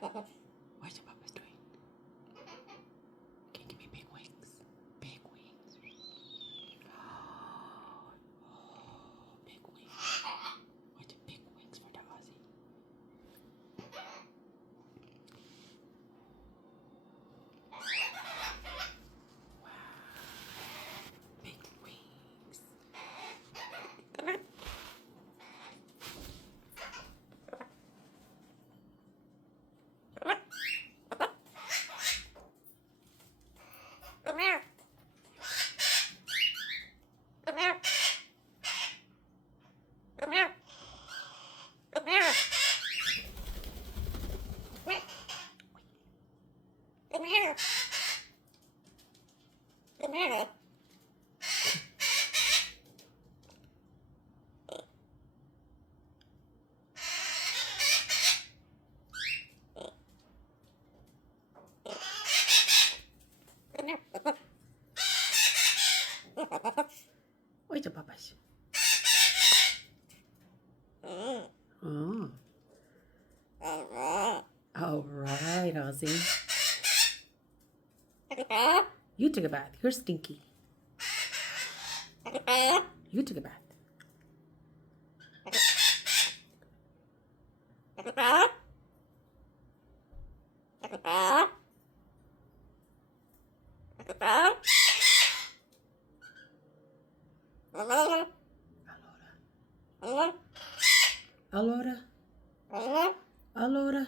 What's your papa's doing? Can you give me big wings? Big wings. Oh, big wings. What's your big wings for the Aussie? Wow. Big wings. Come here. Come here. Come here. Come here. Come here. Come here. Come here. Where's your papa's? Oh. All right, Ozzy. You took a bath. You're stinky. You took a bath. Allora. Allora. Allora.